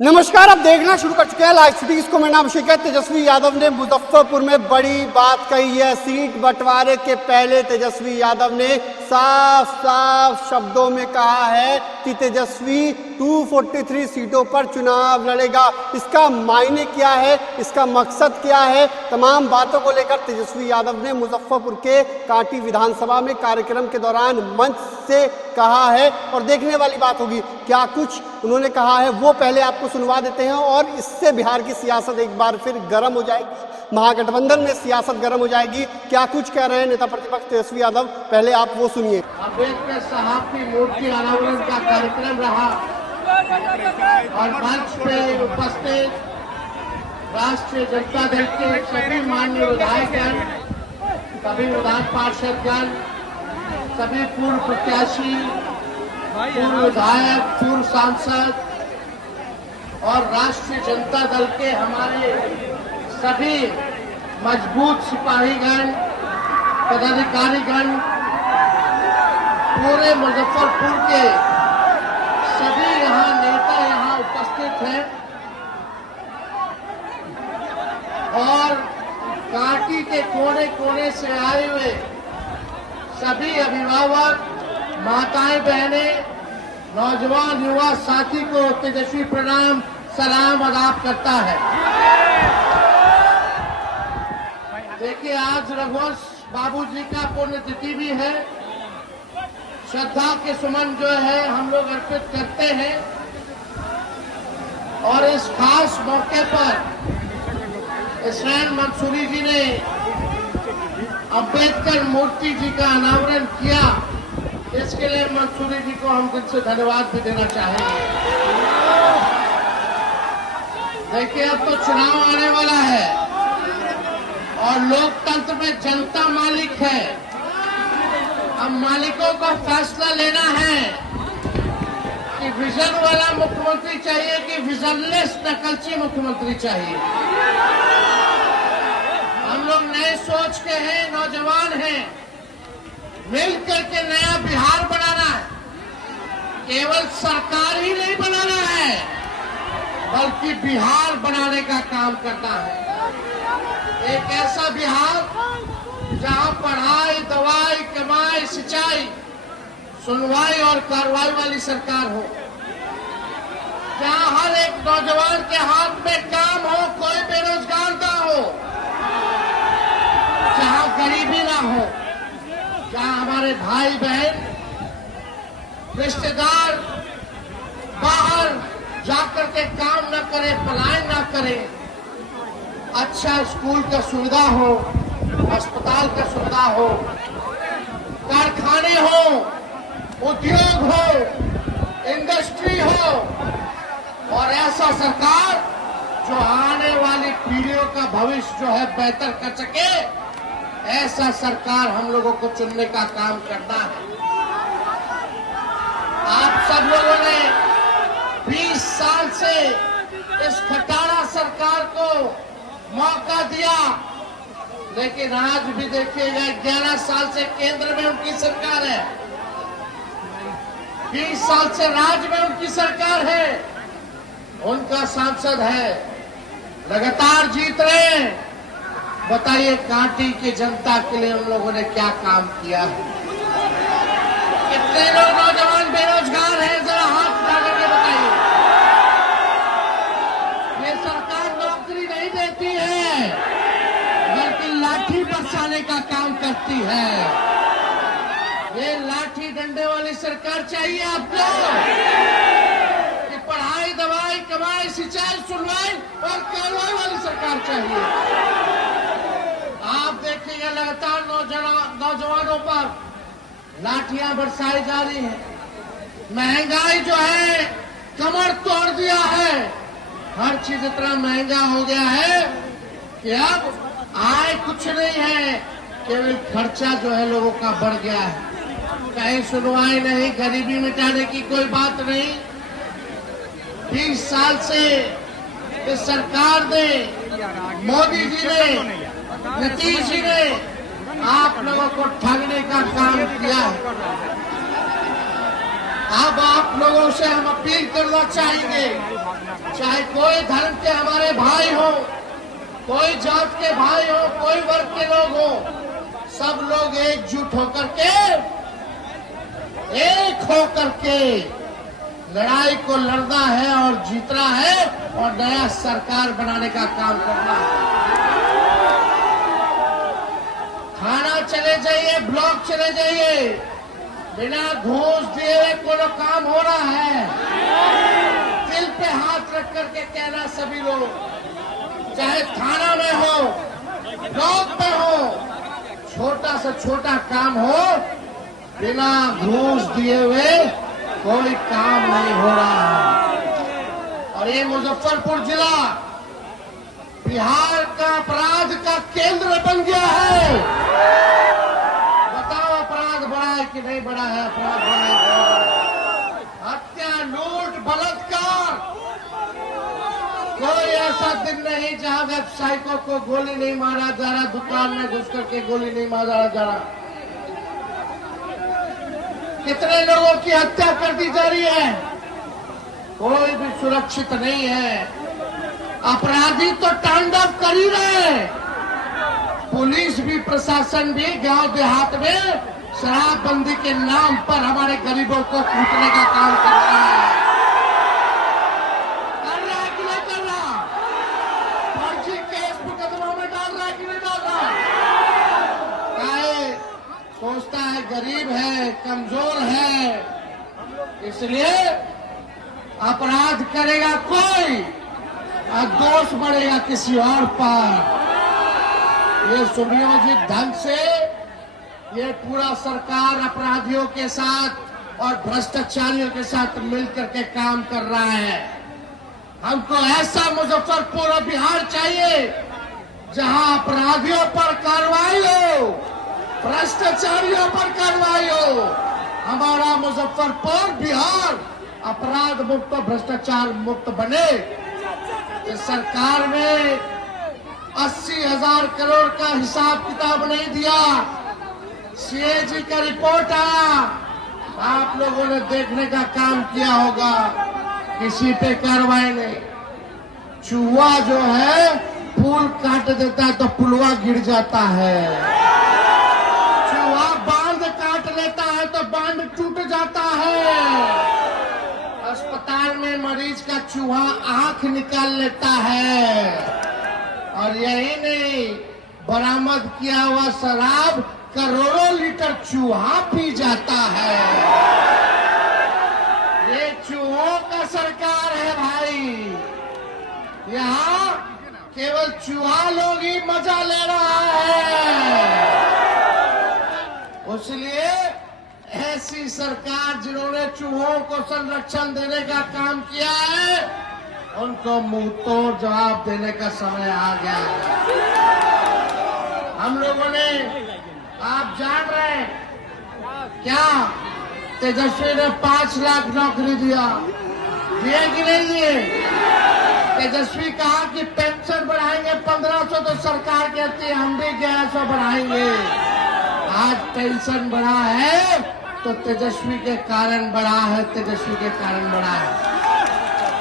नमस्कार, आप देखना शुरू कर चुके हैं लाइव सिटीज को। मेरा नाम अभिषेक है। तेजस्वी यादव ने मुजफ्फरपुर में बड़ी बात कही है। सीट बंटवारे के पहले तेजस्वी यादव ने साफ साफ शब्दों में कहा है कि तेजस्वी 243 सीटों पर चुनाव लड़ेगा। इसका मायने क्या है, इसका मकसद क्या है, तमाम बातों को लेकर तेजस्वी यादव ने मुजफ्फरपुर के कांटी विधानसभा में कार्यक्रम के दौरान मंच से कहा है। और देखने वाली बात होगी क्या कुछ उन्होंने कहा है, वो पहले आपको सुनवा देते हैं और इससे बिहार की सियासत एक बार फिर गर्म हो जाएगी। महागठबंधन में सियासत गर्म हो जाएगी। क्या कुछ कह रहे हैं नेता प्रतिपक्ष तेजस्वी यादव, पहले आप वो सुनिए। अम्बेडकर साहब की मूर्ति अनावरण का कार्यक्रम रहा और मंच पे उपस्थित राष्ट्रीय जनता दल के सभी माननीय विधायकगण, सभी विधान पार्षदगण, सभी पूर्व प्रत्याशी, पूर्व विधायक, पूर्व सांसद और राष्ट्रीय जनता दल के हमारे सभी मजबूत सिपाहीगण, पदाधिकारीगण, पूरे मुजफ्फरपुर के सभी यहाँ नेता यहाँ उपस्थित हैं और कांटी के कोने कोने से आए हुए सभी अभिभावक, माताएं, बहनें, नौजवान युवा साथी को तेजस्वी प्रणाम सलाम आदाब करता है। देखिए, आज रघुवंश बाबूजी का पुण्यतिथि भी है। श्रद्धा के सुमन जो है हम लोग अर्पित करते हैं और इस खास मौके पर इसराइल मंसूरी जी ने अम्बेडकर मूर्ति जी का अनावरण किया। इसके लिए मंसूरी जी को हम दिल से धन्यवाद भी देना चाहेंगे। देखिए, अब तो चुनाव आने वाला है और लोकतंत्र में जनता मालिक है। अब मालिकों को फैसला लेना है कि विजन वाला मुख्यमंत्री चाहिए कि विजनलेस नकलची मुख्यमंत्री चाहिए। हम लोग नए सोच के हैं, नौजवान हैं, मिलकर के नया बिहार बनाना है। केवल सरकार ही नहीं बनाना है बल्कि बिहार बनाने का काम करना है। एक ऐसा बिहार जहां पढ़ाई, दवाई, कमाई, सिंचाई, सुनवाई और कार्रवाई वाली सरकार हो, जहां हर एक नौजवान के हाथ में काम हो, कोई बेरोजगार ना हो, जहां गरीबी ना हो, जहां हमारे भाई बहन, रिश्तेदार बाहर जाकर के काम न करें, पलायन न करें, अच्छा स्कूल का सुविधा हो, अस्पताल का सुविधा हो, कारखाने हो, उद्योग हो, इंडस्ट्री हो और ऐसा सरकार जो आने वाली पीढ़ियों का भविष्य जो है बेहतर कर सके, ऐसा सरकार हम लोगों को चुनने का काम करना है। आप सब लोगों ने 20 साल से इस खटारा सरकार को मौका दिया, लेकिन आज भी देखिएगा 11 साल से केंद्र में उनकी सरकार है, 20 साल से राज्य में उनकी सरकार है, उनका सांसद है, लगातार जीत रहे हैं। बताइए, कांटी की जनता के लिए उन लोगों ने क्या काम किया है? कितने लोग नौजवान बेरोजगार हैं, जरा हाथ उठा करके बताइए। ये सरकार नौकरी नहीं देती है बल्कि लाठी बरसाने का काम करती है। ये लाठी डंडे वाली सरकार चाहिए आपको कि पढ़ाई, दवाई, कमाई, सिंचाई, सुनवाई और कार्रवाई वाली सरकार चाहिए? आप देखिएगा, लगातार नौजवानों पर लाठियां बरसाई जा रही हैं। महंगाई जो है कमर तोड़ दिया है। हर चीज इतना महंगा हो गया है कि अब आय कुछ नहीं है, केवल खर्चा जो है लोगों का बढ़ गया है। कहीं सुनवाई नहीं, गरीबी मिटाने की कोई बात नहीं। 20 साल से इस सरकार ने, मोदी जी ने, नीतीश जी ने आप लोगों को ठगने का काम किया है। अब आप लोगों से हम अपील करना चाहेंगे, चाहे कोई धर्म के हमारे भाई हो, कोई जात के भाई हो, कोई वर्ग के लोग हो, सब लोग एकजुट होकर के, एक होकर के लड़ाई को लड़ना है और जीतना है और नया सरकार बनाने का काम करना है। थाना चले जाइए, ब्लॉक चले जाइए, बिना घूस दिए हुए कोनो काम हो रहा है। दिल पे हाथ रख करके कहना सभी लोग, चाहे थाना में हो, ब्लॉक में हो, छोटा से छोटा काम हो, बिना घूस दिए हुए कोई काम नहीं हो रहा है। और ये मुजफ्फरपुर जिला बिहार का अपराध का केंद्र बन गया है। बताओ अपराध बढ़ा है कि नहीं बढ़ा है? अपराध बढ़ा है कि नहीं बढ़ा है? हत्या, लूट, बलात्कार, कोई ऐसा दिन नहीं जहां व्यवसायिकों को गोली नहीं मारा जा रहा, दुकान में घुस करके गोली नहीं मारा जा रहा। कितने लोगों की हत्या कर दी जा रही है, कोई भी सुरक्षित नहीं है। अपराधी तो तांडव कर ही रहे हैं, पुलिस भी, प्रशासन भी गांव देहात में शराबबंदी के नाम पर हमारे गरीबों को कूटने का काम कर रहा है। कर रहा है कि नहीं कर रहा? फर्जी केस मुकदमा में डाल रहा है कि नहीं डाल रहा? सोचता है गरीब है, कमजोर है, इसलिए अपराध करेगा कोई और दोष बढ़ेगा किसी और पर। ये सुनियोजित ढंग से ये पूरा सरकार अपराधियों के साथ और भ्रष्टाचारियों के साथ मिलकर के काम कर रहा है। हमको ऐसा मुजफ्फरपुर और बिहार चाहिए जहां अपराधियों पर कार्रवाई हो, भ्रष्टाचारियों पर कार्रवाई हो। हमारा मुजफ्फरपुर बिहार अपराध मुक्त, भ्रष्टाचार मुक्त बने। इस सरकार ने 80,000 करोड़ का हिसाब किताब नहीं दिया। सीएजी का रिपोर्ट आया, आप लोगों ने देखने का काम किया होगा, किसी पे कार्रवाई नहीं। चूहा जो है पुल काट देता है तो पुलवा गिर जाता है, बांध काट लेता है तो बांध टूट जाता है। अस्पताल में मरीज का चूहा आंख निकाल लेता है। और यही नहीं, बरामद किया हुआ शराब करोड़ों लीटर चूहा पी जाता है। ये चूहों का सरकार है भाई। यहाँ केवल चूहा लोग ही मजा ले रहा है। इसलिए ऐसी सरकार जिन्होंने चूहों को संरक्षण देने का काम किया है, उनको मुंहतोड़ जवाब देने का समय आ गया है। हम लोगों ने, आप जान रहे हैं क्या, तेजस्वी ने 5 लाख नौकरी दिया, दिए कि नहीं दिए? तेजस्वी कहा कि पेंशन बढ़ाएंगे 1500, तो सरकार कहती है हम भी 1100 बढ़ाएंगे। आज पेंशन बढ़ा है तो तेजस्वी के कारण बढ़ा है, तेजस्वी के कारण बढ़ा है।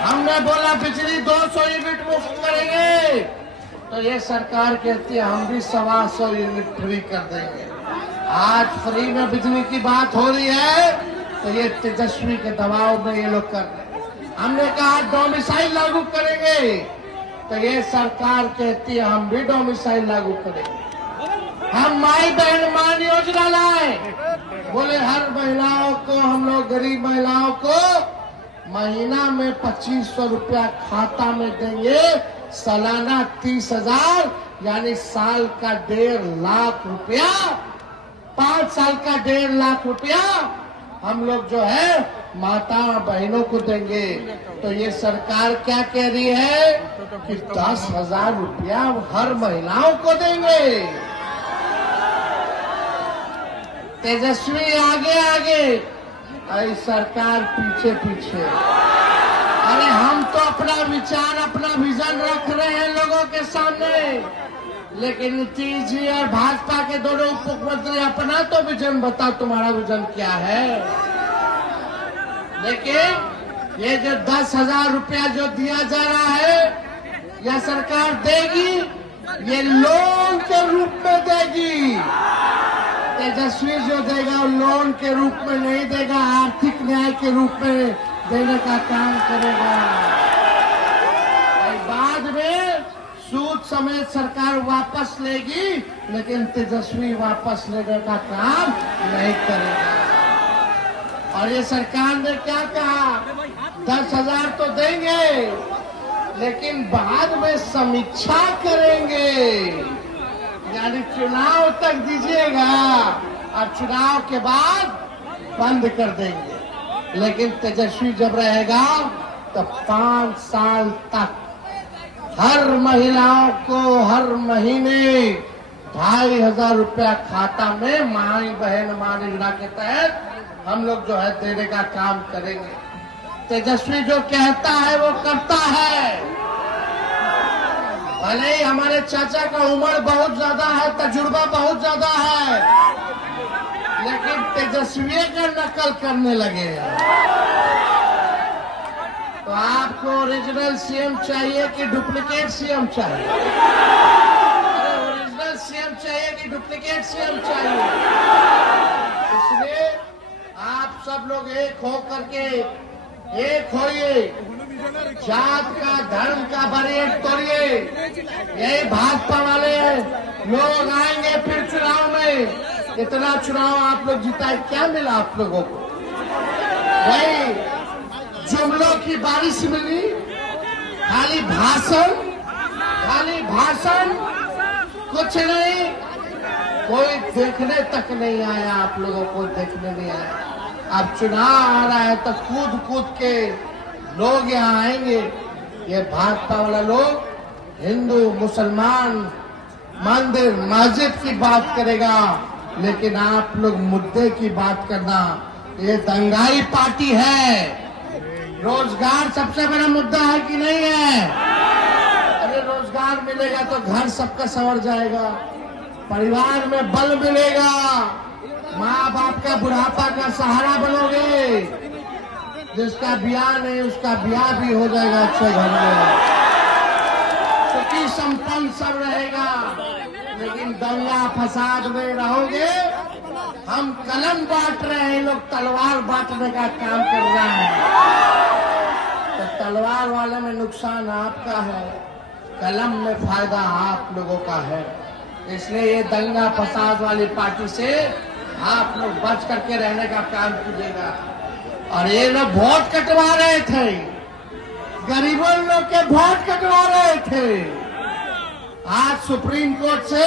हमने बोला बिजली 200 यूनिट मुफ्त करेंगे, तो ये सरकार कहती है हम भी 125 यूनिट फ्री कर देंगे। आज फ्री में बिजली की बात हो रही है तो ये तेजस्वी के दबाव में ये लोग कर रहे हैं। हमने कहा डोमिसाइल लागू करेंगे, तो ये सरकार कहती है हम भी डोमिसाइल लागू करेंगे। हम माई बहन मान योजना लाए, बोले हर महिलाओं को, हम लोग गरीब महिलाओं को महीना में 2500 रुपया खाता में देंगे, सालाना 30,000, यानी साल का 1.5 लाख रुपया, 5 साल का 1.5 लाख रुपया हम लोग जो है माता बहनों को देंगे। तो ये सरकार क्या कह रही है कि 10,000 रुपया हर महिलाओं को देंगे। तेजस्वी आगे आगे, आई सरकार पीछे पीछे। अरे हम तो अपना विचार, अपना विजन रख रहे हैं लोगों के सामने, लेकिन नीतीश जी और भाजपा के दोनों उप मुख्यमंत्री अपना तो विजन बताओ, तुम्हारा विजन क्या है? लेकिन ये जो 10,000 रुपया जो दिया जा रहा है यह सरकार देगी, ये लोन के रूप में देगी। तेजस्वी जो देगा वो लोन के रूप में नहीं देगा, आर्थिक न्याय के रूप में देने का काम करेगा। बाद में सूद समेत सरकार वापस लेगी, लेकिन तेजस्वी वापस लेने का काम नहीं करेगा। और ये सरकार ने क्या कहा, 10,000 तो देंगे लेकिन बाद में समीक्षा करेंगे, यानी चुनाव तक दीजिएगा और चुनाव के बाद बंद कर देंगे। लेकिन तेजस्वी जब रहेगा तो 5 साल तक हर महिलाओं को हर महीने 2,500 रुपया खाता में माई बहन मां योजना के तहत हम लोग जो है देने का काम करेंगे। तेजस्वी जो कहता है वो करता है। भले ही हमारे चाचा का उम्र बहुत ज्यादा है, तजुर्बा बहुत ज्यादा है, लेकिन तेजस्वी का नकल करने लगे हैं। तो आपको ओरिजिनल सीएम चाहिए कि डुप्लीकेट सीएम चाहिए? ओरिजिनल सीएम चाहिए कि डुप्लीकेट सीएम चाहिए? इसलिए आप सब लोग एक हो करके एक होइए, जात का धर्म का बैरियर तोड़िए। यही भाजपा वाले लोग आएंगे फिर चुनाव में, इतना चुनाव आप लोग जिताए, क्या मिला आप लोगों को? वही जुमलों की बारिश मिली, खाली भाषण, खाली भाषण, कुछ नहीं। कोई देखने तक नहीं आया, आप लोगों को देखने नहीं आया। अब चुनाव आ रहा है तो कूद कूद के लोग यहाँ आएंगे। ये भाजपा वाला लोग हिंदू मुसलमान मंदिर मस्जिद की बात करेगा, लेकिन आप लोग मुद्दे की बात करना। ये दंगाई पार्टी है। रोजगार सबसे बड़ा मुद्दा है कि नहीं है? अरे रोजगार मिलेगा तो घर सबका संवर जाएगा, परिवार में बल मिलेगा, माँ बाप का बुढ़ापा का सहारा बनोगे। जिसका ब्याह नहीं उसका ब्याह भी हो जाएगा अच्छे घर में, सुखी संपन्न सब रहेगा। लेकिन दंगा फसाद में रहोगे। हम कलम बांट रहे हैं, लोग तलवार बांटने का काम कर रहा है। तो तलवार वाले में नुकसान आपका है, कलम में फायदा आप लोगों का है। इसलिए ये दंगा फसाद वाली पार्टी से आप लोग बच करके रहने का काम कीजिएगा। और ये लोग वोट कटवा रहे थे, गरीबों लोग के वोट कटवा रहे थे। आज सुप्रीम कोर्ट से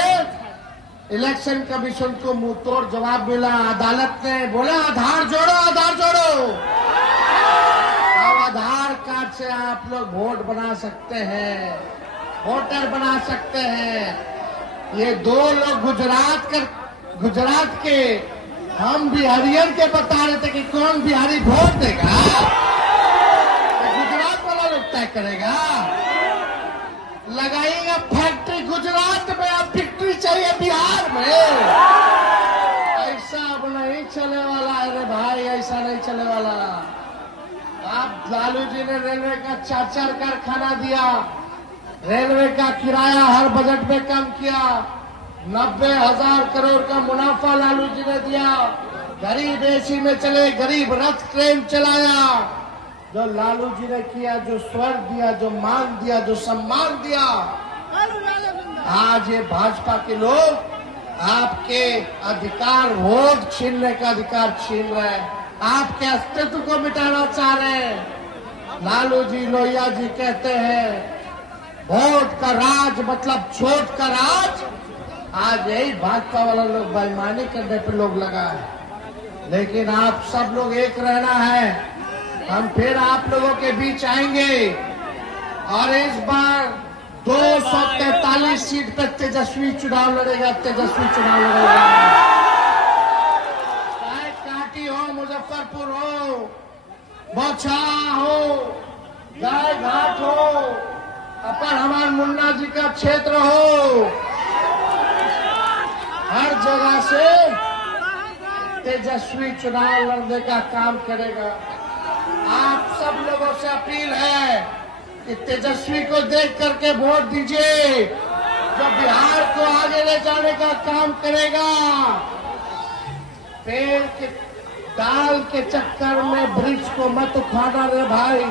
इलेक्शन कमीशन को मुंह तोड़ जवाब मिला। अदालत ने बोला आधार जोड़ो, आधार जोड़ो। अब आधार कार्ड से आप लोग वोट बना सकते हैं, वोटर बना सकते हैं। ये 2 लोग गुजरात के हम बिहारियन के बता रहे थे कि कौन बिहारी वोट देगा, तो गुजरात वाला लोग तय करेगा। लगाइएगा फैक्ट्री गुजरात में, अब फैक्ट्री चाहिए बिहार में। ऐसा अब नहीं चले वाला है रे भाई, ऐसा नहीं चले वाला। आप लालू जी ने रेलवे का 4 कारखाना दिया, रेलवे का किराया हर बजट में कम किया, 90,000 करोड़ का मुनाफा लालू जी ने दिया। गरीब एसी में चले, गरीब रथ ट्रेन चलाया। जो लालू जी ने किया, जो स्वर्ग दिया, जो मान दिया, जो सम्मान दिया, आज ये भाजपा के लोग आपके अधिकार, वोट छीनने का अधिकार छीन रहे हैं, आपके अस्तित्व को मिटाना चाह रहे हैं। लालू जी लोहिया जी कहते हैं वोट का राज मतलब छोट का राज। आज यही भाजपा वाला लोग बेईमानी करने पे लोग लगा है। लेकिन आप सब लोग एक रहना है। हम फिर आप लोगों के बीच आएंगे और इस बार 243 सीट पर तेजस्वी चुनाव लड़ेगा, तेजस्वी चुनाव लड़ेगा। चाहे काटी हो, मुजफ्फरपुर हो, बौछारा हो, गाय घाट हो, अपर हमारे मुन्ना जी का क्षेत्र हो, हर जगह से तेजस्वी चुनाव लड़ने का काम करेगा। आप सब लोगों से अपील है कि तेजस्वी को देख करके वोट दीजिए, जो बिहार को आगे ले जाने का काम करेगा। पेड़ के डाल के चक्कर में वृक्ष को मत उखाड़ना रे भाई,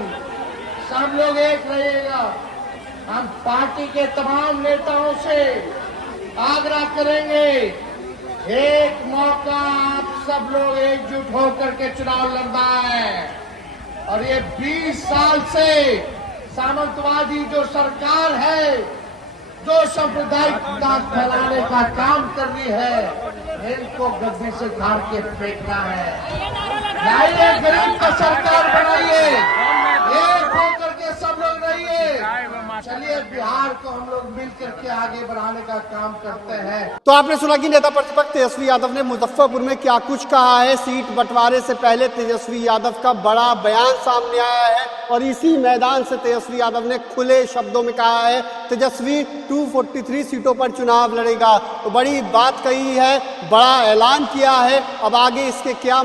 सब लोग एक रहिएगा। हम पार्टी के तमाम नेताओं से आग्रह करेंगे, एक मौका आप सब लोग एकजुट होकर के चुनाव लड़ना है। और ये 20 साल से सामंतवादी जो सरकार है, जो सांप्रदायिक दाग फैलाने का काम कर रही है, इनको गद्दी से झाड़ के फेंकना है। लाइए गरीब का सरकार बनाइए, एक होकर के सब लोग रहिए। चलिए बिहार को हम लोग मिलकर के आगे बढ़ाने का काम करते हैं। तो आपने सुना कि नेता प्रतिपक्ष तेजस्वी यादव ने मुजफ्फरपुर में क्या कुछ कहा है। सीट बंटवारे से पहले तेजस्वी यादव का बड़ा बयान सामने आया है और इसी मैदान से तेजस्वी यादव ने खुले शब्दों में कहा है तेजस्वी 243 सीटों पर चुनाव लड़ेगा। तो बड़ी बात कही है, बड़ा ऐलान किया है। अब आगे इसके क्या